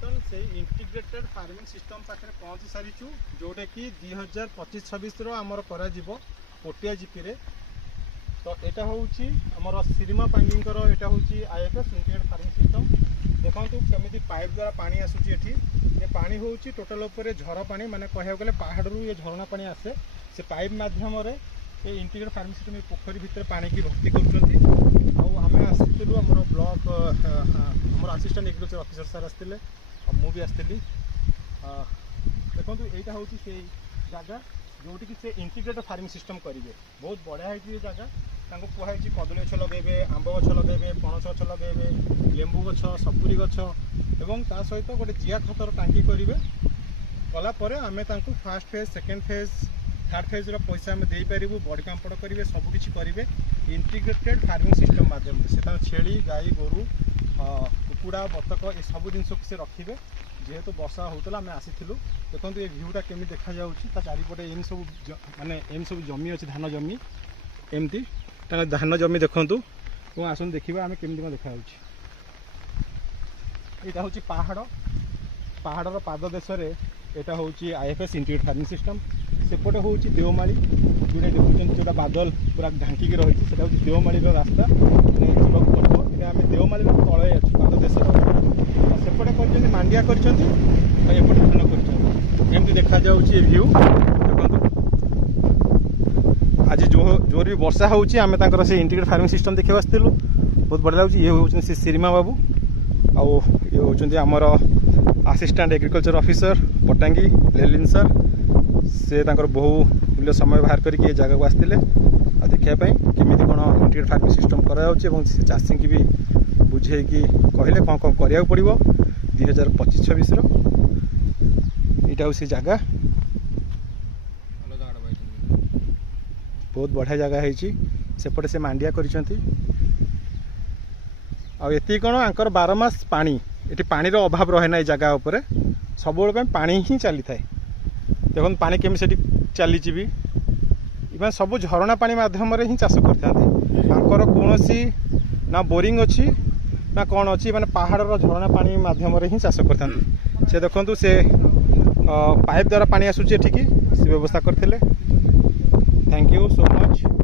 बर्तन से integrated farming system पाखे पहुँची सारीचु जोटा कि 2025-26 आमर करा पोटिया जीपी रे। तो यहाँ हूँ आमर सिरिमा पांगींकर यहाँ हूँ IFS इंटीग्रेटेड फार्मिंग सिस्टम। देखो केमी पाइप द्वारा पानी आसूची ये पानी हूँ टोटाल उपर झर पानी माने कह गले पहाड़ ये झरणा पानी आसे से पाइप मध्यम ये इंटीग्रेटेड फार्मिंग सिस्टम ये पोखरी भितर पानी की भर्ती करें आसलु आम ब्लॉक आम असिस्टेंट एग्रीकल्चर ऑफिसर सर आसते मुझे आसती देखो यहाँ हूँ से जगह जोटि कि से इंटीग्रेटेड फार्मिंग सिस्टम करेंगे। बहुत बढ़िया है जगह कहई कदली गछ लगे आंब गछ लगे पणस गछ लगे लेंबू गछ सपुरी गछ और ता सहित गोटे जिया खतर टांकी करेंगे कलापर आम fast phase second phase third phase पैसा आम देपारू बड़ी कांपड़ करेंगे सबकि करेंगे इंटीग्रेटेड फार्मिंग सिस्टम माध्यम से छेली गाई गोरु कुकुड़ा बतक ये सब जिन से रखिए जेहेतु वर्षा होता आम आसीलु देखो ये भ्यूटा केमी देखा जाऊँगी चारिपटे एम सब माने एम सब जमी अच्छी धान जमी एमती धान जमी देखु आसन देखा आम केमी देखा यहाँ हूँ पहाड़ पहाड़र पाद देश यहाँ हूँ IFS इंटीग्रेटेड फार्मिंग सिस्टम सेपटे हूँ देवमाली जोटा देखुं जोटा बादल पूरा ढांकी रही है हूँ देवमाली रास्ता जीवा पड़ो आम देवमाली तले अच्छे पाद देश सेपटे कर मांडिया करपटे धान करमती देखा व्यू देखो आज जोर भी वर्षा होची आम से इंटीग्रेटेड फार्मिंग सिस्टम देखा आसलु बहुत बढ़िया लगे। ये हूँ से सिरिमा बाबू आउ ये हूँ आमर assistant agriculture officer Patangi लेलिन sir से बहु मूल्य समय बाहर करके ये जगह को आसते देखापी केमी कौन इंटीग्रेटेड फार्मिंग सिस्टम कर चाषी की भी बुझे कि कहले कौन कौन करा पड़ो 2025-26 यहाँ हूँ से जगह बहुत बढ़िया जगह है सेपटे से मांडिया कर कौन आंकर 12 मास पानी ये पानी अभाव रहे ना ये जगह उपर सब पानी ही चली थाए देखो पानी केमी से चली भी इवन सब झरणा पानी मध्यम ही चाष कर कौन ना बोरिंग अच्छी ना कौन अच्छी माने पहाड़र झरणा पानी मध्यम ही चाष कर से देखु से पाइप द्वारा पानी आसूची एठिकी से व्यवस्था करते। Thank you so much.